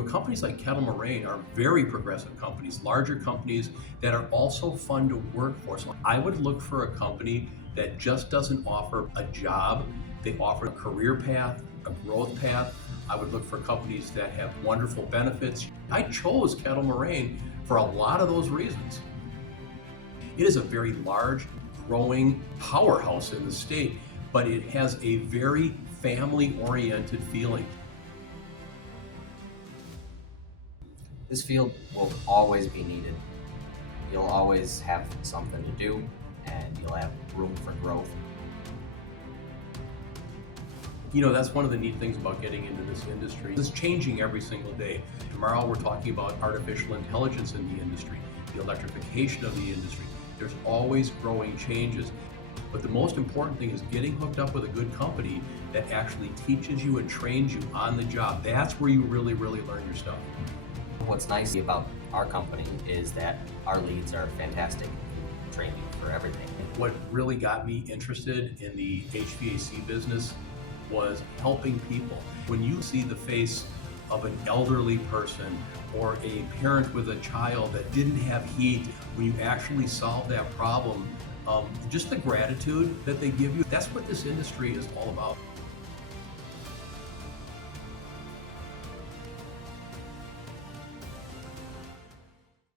Companies like Kettle Moraine are very progressive companies, larger companies that are also fun to work for. So I would look for a company that just doesn't offer a job. They offer a career path, a growth path. I would look for companies that have wonderful benefits. I chose Kettle Moraine for a lot of those reasons. It is a very large, growing powerhouse in the state, but it has a very family-oriented feeling. This field will always be needed. You'll always have something to do, and you'll have room for growth. That's one of the neat things about getting into this industry. It's changing every single day. Tomorrow we're talking about artificial intelligence in the industry, the electrification of the industry. There's always growing changes. But the most important thing is getting hooked up with a good company that actually teaches you and trains you on the job. That's where you really, really learn your stuff. What's nice about our company is that our leads are fantastic, train you for everything. What really got me interested in the HVAC business was helping people. When you see the face of an elderly person or a parent with a child that didn't have heat, when you actually solve that problem, just the gratitude that they give you, that's what this industry is all about.